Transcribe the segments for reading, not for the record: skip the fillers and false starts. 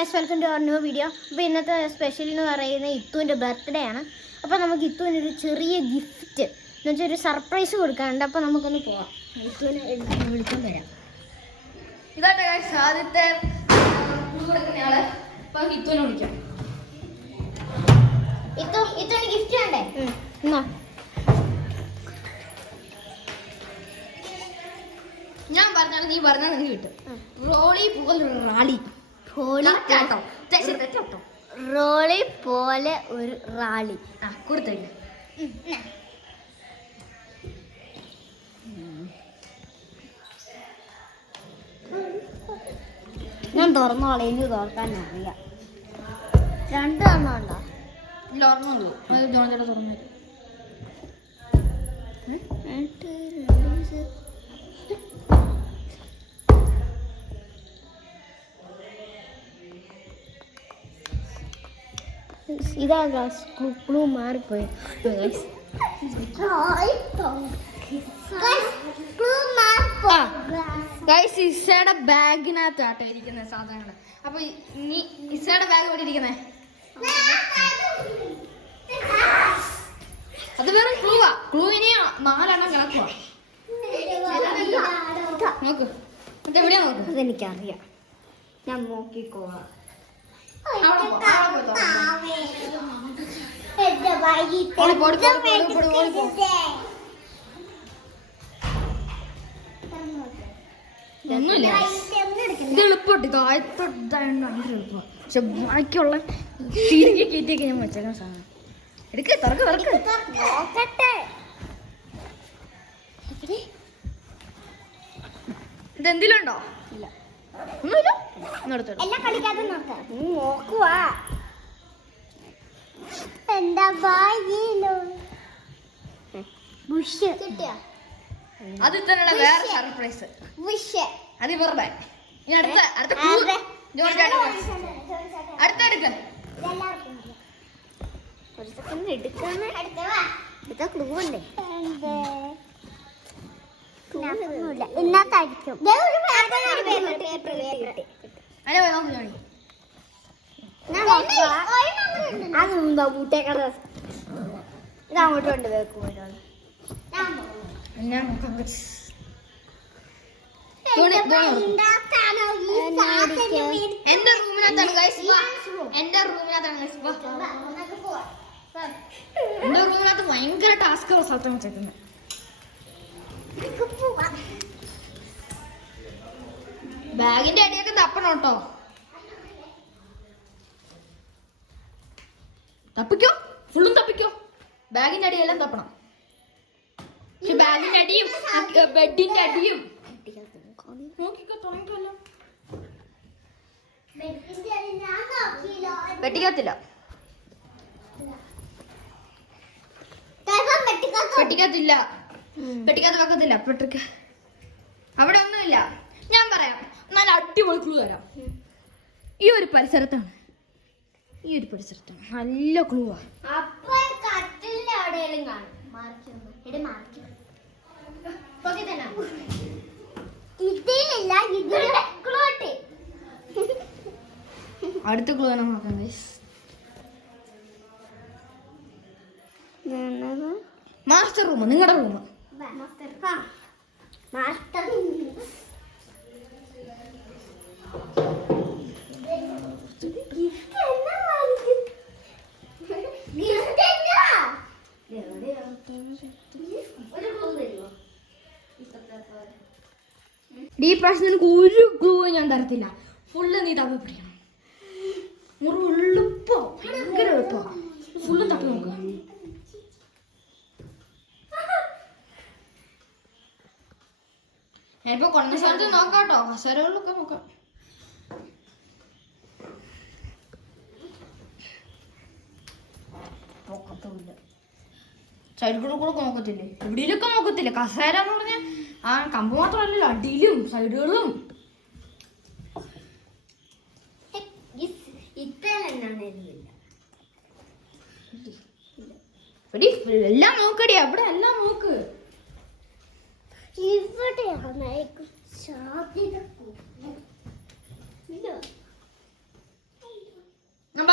Guys, welcome to our new video. അപ്പോൾ ഇന്നത്തെ special എന്ന് പറയുന്നത് ഇത്തുവിൻ്റെ ബർത്ത്ഡേ ആണ്. അപ്പോൾ നമുക്ക് ഇത്തുവിനൊരു ചെറിയ ഗിഫ്റ്റ് എന്ന് വെച്ചാൽ ഒരു സർപ്രൈസ് കൊടുക്കാനുണ്ട്. അപ്പോൾ നമുക്കൊന്ന് പോവാം. ഇത്തുവിനെ വിളിക്കാൻ വരാം. ഇതാട്ടെ ഗൈസ്, ആദ്യത്തെ കൊടുക്കുന്നയാള്. അപ്പോൾ ഇത്തുവിനെ വിളിക്കാം. ഇത്തുവിന് ഗിഫ്റ്റ് വേണ്ടേ? എന്നാ ഞാൻ പറഞ്ഞാണ്, നീ പറഞ്ഞാൽ നിനക്ക് കിട്ടും. റോളി പോലെ റാളി. റോളി പോലെ ഒരു റാളി. കൊടുത്തില്ല. ഞാൻ തുറന്നോളെ, എനിക്ക് തുറക്കാൻ അറിയാം. രണ്ട് തവണ ഉണ്ടോ? ഇല്ല, ഓർമ്മയുള്ളൂ. അത് ജോണച്ചേട്ടാ തുറന്നു. ഇതാ ഗ്ലാസ് ക്ലൂ മാറിപ്പോയി. ഗൈസ്, ഇസയുടെ ബാഗിനകത്താട്ടോ ഇരിക്കുന്ന സാധനങ്ങൾ. അപ്പൊ നീ ഇസയുടെ ബാഗ് എവിടെ ഇരിക്കുന്നേ? അത് വേറെ ക്ലൂവാ. ക്ലൂ ഇനി 4 എണ്ണം കിടക്കുവാ. നോക്ക്, എവിടെയാ നോക്ക്. അതെനിക്കറിയാം, ഞാൻ നോക്കിക്കോളാം. ഒന്നുമില്ല, ഇത് എളുപ്പമുണ്ട്. താഴത്തോട്ടാണ് ഭയങ്കര എളുപ്പമാണ്. പക്ഷെ ബാക്കിയുള്ള കീറ്റിയൊക്കെ ഞാൻ വെച്ചേക്കാൻ സാധനം എടുക്ക്. തുറക്ക്. ഇതെന്തിലുണ്ടോ? ഇല്ല, ഒന്നുമില്ല. എല്ലാം കളിക്കാതെ നോക്കുവാ. എന്താ ബാഗിലോ ബുഷ് കിട്ടിയ? അത് തന്നെയുള്ള വേറെ സർപ്രൈസ്. ബുഷ് അത് വെറുതെ. ഇനി അടുത്ത അടുത്തെടുക്ക. ഒരു സെക്കൻഡ് എടുക്കാണ്. ഇതാ ക്ലൂ അല്ലേ? ഇന്നത്തായിരിക്കും. അതെന്താ ബൂട്ടേക്കട? ഇതങ്ങോട്ട് കൊണ്ട് വെക്കും. എന്റെ റൂമിനകത്താണ് ഗൈസ്. എന്റെ റൂമിനകത്ത് ഭയങ്കര ടാസ്ക് ഉള്ള സ്ഥലത്താണ് വെച്ചേക്കുന്നത്. ബാഗിന്റെ അടിയൊക്കെ തപ്പണം കേട്ടോ. തപ്പിക്കോ, ഫുള്ളും തപ്പിക്കോ. ബാഗിന്റെ അടിയെല്ലാം തപ്പണം. പക്ഷെ ബാഗിന്റെ അടിയും ബെഡിന്റെ അടിയും നോക്കിക്കോ. തുടങ്ങിക്കല്ലോ. പെട്ടിക്കത്തില്ല. പെട്ടിക്കകത്ത് വെക്കത്തില്ല. അവിടെ ഒന്നുമില്ല. ഞാൻ പറയാം, നല്ല അടിപൊളി ക്ലൂ തരാം. ഈ ഒരു പരിസരത്താണ്. നല്ല ക്ലൂവാ. അടുത്ത ക്ലൂ ആണ് നോക്കാം ഗൈസ്. മാസ്റ്റർ റൂം, നിങ്ങളുടെ റൂം. ഈ പ്രാവശ്യം നിനക്ക് ഒരു ക്ലൂ ഞാൻ തരത്തില്ല. ഫുള്ള് നീ തപ്പി പിടിക്കണം. എളുപ്പോ, ഭയങ്കര എളുപ്പോ. ഫുള്ളും തപ്പി നോക്കുക. ഞാനിപ്പോ കൊണ്ട സ്ഥലത്ത് നോക്കാട്ടോ. കസേരകളിലൊക്കെ നോക്കാം. സൈഡിൽ കൂടെ നോക്കത്തില്ലേ? എവിടെയൊക്കെ നോക്കത്തില്ലേ? കസേര എന്ന് പറഞ്ഞാൽ ആ കമ്പ് മാത്രമല്ലല്ലോ, അടിയിലും സൈഡുകളിലും. എല്ലാം നോക്കടി, അവിടെ എല്ലാം നോക്ക്. ഇവിടെയാണ് സാധ്യത.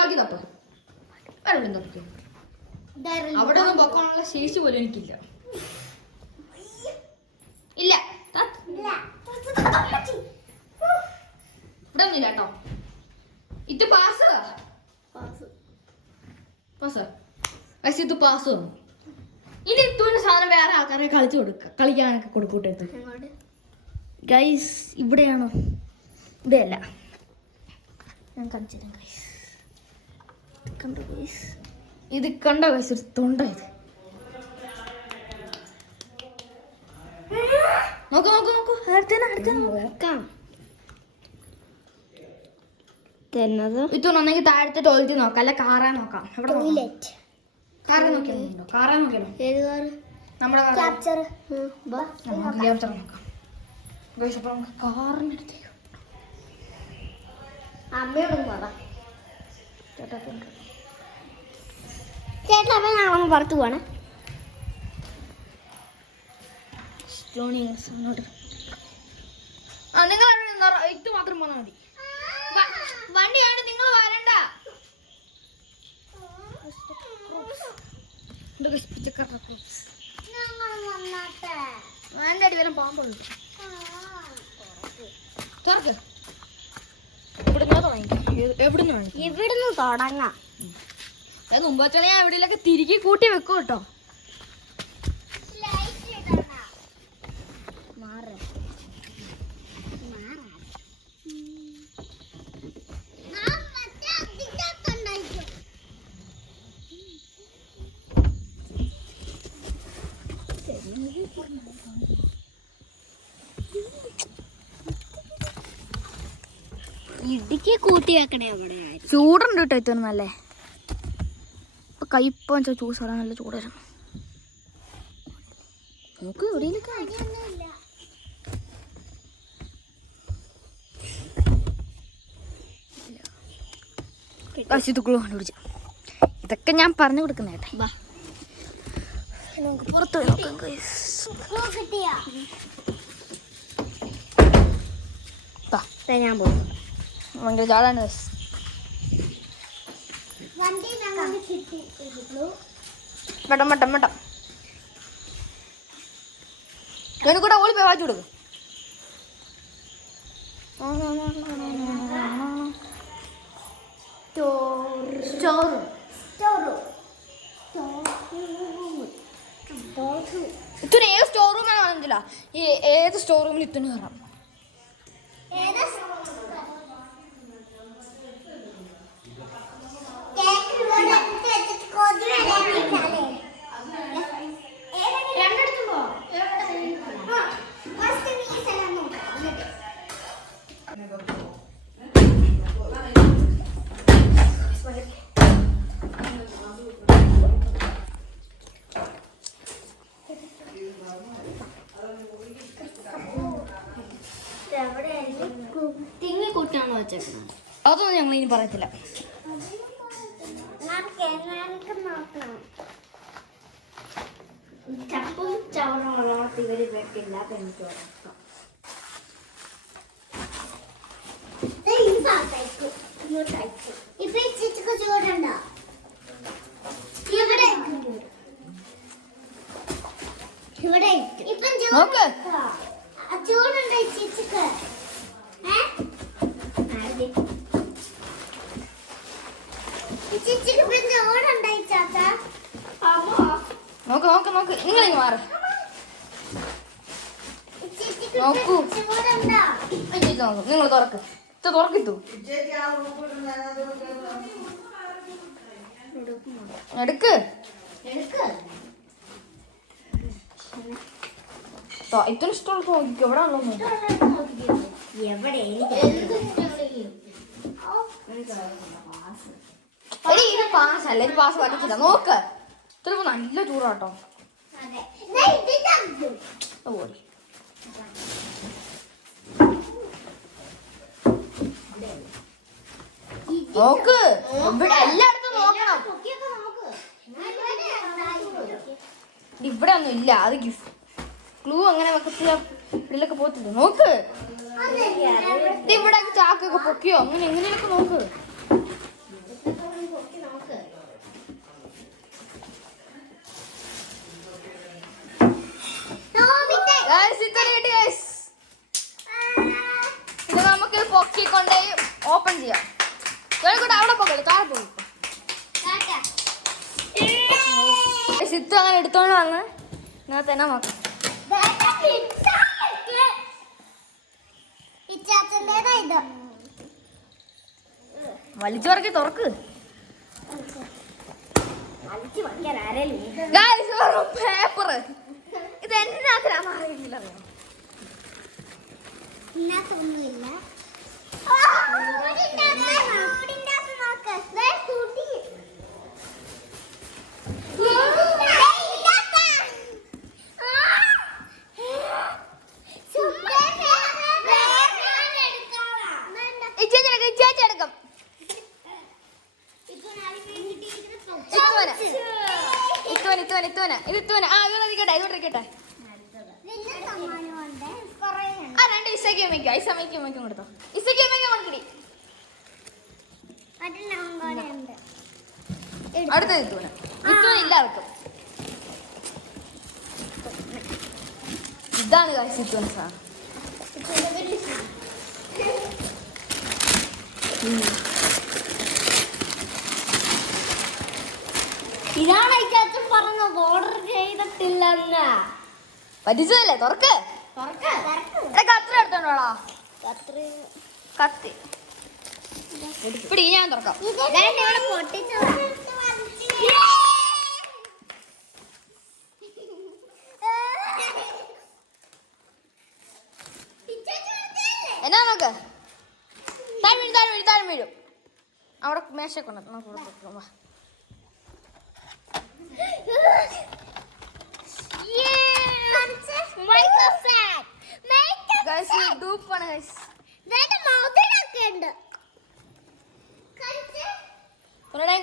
ബാക്കി തട്ടോ വേറെ തപ്പിക്കോ. അവിടെ ഒന്നും പൊക്കാനുള്ള ശേഷി പോലും എനിക്കില്ല. ഇല്ല ഇവിടെ ഒന്നുമില്ല കേട്ടോ. ഇത് പാസ് പക്ഷെ ഇത് പാസ് വന്നു. ഇനി ഇത്തുവിന്റെ സാധനം വേറെ ആൾക്കാരെ കളിക്കാനൊക്കെ കൊടുക്കൂട്ടെ. ഗൈസ് ഇവിടെയാണോ? ഇവിടെയല്ല, ഞാൻ കാണിച്ചു തരാം ഗൈസ്. കണ്ടോ ഗൈസ്, ഇത് കണ്ടോ ഗൈസ്, ഒരു തൊണ്ട ഇത്. നോക്കൂ നോക്കൂ നോക്കൂ, അടുത്ത നോക്കാം. ഇത്തു ഒന്നെങ്കിൽ താഴത്തെ ടോയ്ലറ്റ് നോക്കാം, അല്ല കാറാൻ നോക്കാം. എവിടെ കാറ് നോക്കിയാലോ? കാറാ നോക്കിയാലോ? നമ്മുടെ ക്യാപ്ചർ നോക്കാം. കാറിന്റെ അടുത്തേക്ക് അമ്മയോടും പറ ചേട്ടാ, അപ്പൊ ഞങ്ങളൊന്ന് പുറത്ത് പോവാണ്. നിങ്ങൾ ഇത് മാത്രം പോന്നാൽ മതി. വണ്ടിയാണ്, നിങ്ങൾ വരണ്ട. എന്റെ അടി വരെ പാമ്പുണ്ട്. തുറക്ക്. ഇവിടുന്ന് തുടങ്ങാം. മുമ്പ് വെച്ചാൽ ഞാൻ എവിടെയൊക്കെ തിരികെ കൂട്ടി വെക്കും കേട്ടോ. ഇടുക്കി കൂട്ടി വെക്കണേ. അവിടെ ചൂടുണ്ട് കേട്ടോ. ഇതൊന്നും നല്ലേ ഇപ്പൊ കയ്പ ജ്യൂസ് പറയാൻ നല്ല ചൂടായിരുന്നു. നമുക്ക് എവിടെയൊക്കെ കശുത്തുക്കള് കണ്ടുപിടിച്ച ഇതൊക്കെ ഞാൻ പറഞ്ഞു കൊടുക്കുന്ന കേട്ടെ. നമുക്ക് പുറത്ത് പോയി നോക്കാം. ഞാൻ പോകും. ഭയങ്കര ചാടാണ്. വെട്ടം വെട്ടം വെട്ടം ഞാനിക്കൂടെ ഓളി പോയി വായിച്ചു കൊടുക്കും. ഇത്തിന് ഏത് സ്റ്റോർ റൂമാണ് കാണുന്നില്ല. ഈ ഏത് സ്റ്റോർ റൂമിൽ ഇത്തിന് കയറാം. തിങ്ങിക്കൂട്ടാണോ വെച്ചേക്കുന്നത്? അതൊന്നും ഞങ്ങൾ ഇനി പറയത്തില്ല. ചപ്പും ചവറും ഇവര് വെക്കില്ല. പെൺകുട്ടിയോടൊപ്പം ഇപ്പൊ ചിച്ചക്ക് ചൂടുണ്ടോ? ഇവിടെ ഇവിടെ ഇപ്പം ചൂടുണ്ടോ ചിച്ചക്ക്? ചിച്ചക്ക് ഇപ്പം ചൂടുണ്ടായി ചാച്ച. നോക്ക് നോക്ക് നോക്ക്, നിങ്ങളിങ്ങ് മാറി നോക്കൂ. നിങ്ങൾ തുറക്ക്, തുറക്കിത്തു എടുക്ക്. ഇത്ര ഇഷ്ടമുള്ള നോക്കിക്കോ. എവിടെ ആണല്ലോ ഇത് പാസ്സല്ല, ഇത് പാസ് പറ്റത്തില്ല. നോക്ക്, ഇത്ര നല്ല ചൂടാട്ടോ. നോക്ക്, എല്ലായിടത്തും നോക്കണം. ഇവിടെ ഒന്നും ഇല്ല. അത് ക്ലൂ അങ്ങനെ വെക്കത്തില്ല. ഇതിലൊക്കെ പോത്തില്ല. നോക്ക്, ഇവിടെ ചാക്കൊക്കെ പൊക്കിയോ അങ്ങനെ എങ്ങനെയൊക്കെ നോക്ക്. അവിടെ പോകല്ലേ, താഴെ പോകും. സിത്തു അങ്ങനെ എടുത്തോണ്ട് വന്ന് ഞാൻ തന്നെ നോക്കാം. വലിച്ചു പറക്കി തുറക്ക്. പേപ്പർ ഇത് എന്നാത്തിനാന്ന് അറിയില്ല. ഇച്ചേച്ചെടുക്കും. ഇതുവനെ ആ ഇതോട്ടിരിക്കട്ടെ, ഇതോട്ടിരിക്കട്ടെ. ആ രണ്ട് ഇസയ്ക്കും ഇസമ്മയ്ക്കും കൊടുത്തോ. ഇസയ്ക്കും കൊടുക്കടി. അടുത്ത ഇത്തുവന ഇല്ല ആർക്കും. ഇതാണ് ഇത്തുവന സാധനം. ഇതാണ് അച്ഛൻ പറഞ്ഞത് ഓർഡർ ചെയ്തിട്ടില്ലെന്ന്. പറ്റിച്ചതല്ലേ, തുറക്ക്. കത്രി എടുത്തോണ്ടോളാ. കത്തി പിടി, ഞാൻ തുറക്കാം. എന്നാ നോക്ക്. താഴെ വീഴും. അവിടെ മേശ കൊണ്ട് നമുക്ക് കൊടുക്കാം.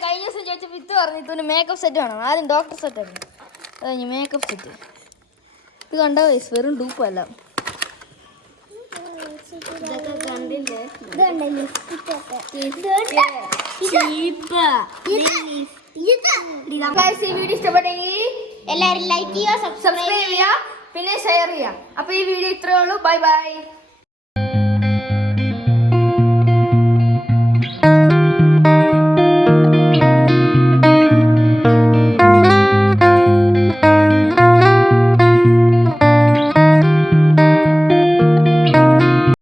കഴിഞ്ഞ ദിവസം ചോദിച്ചപ്പോൾ ഇത് പറഞ്ഞു ഇതൊരു മേക്കപ്പ് സെറ്റ് വേണം. ആദ്യം ഡോക്ടർ സെറ്റ് ആണ്, അത് കഴിഞ്ഞ് മേക്കപ്പ് സെറ്റ്. ഇത് കണ്ടോ വയസ്സ്, വെറും ഡൂപ്പല്ല. ഈ വീഡിയോ ഇഷ്ടപ്പെട്ടെങ്കിൽ എല്ലാവരും ലൈക്ക് ചെയ്യുക, സബ്സ്ക്രൈബ് ചെയ്യുക, പിന്നെ ഷെയർ ചെയ്യാം. അപ്പൊ ഈ വീഡിയോ ഇത്രയേ ഉള്ളൂ. Bye bye.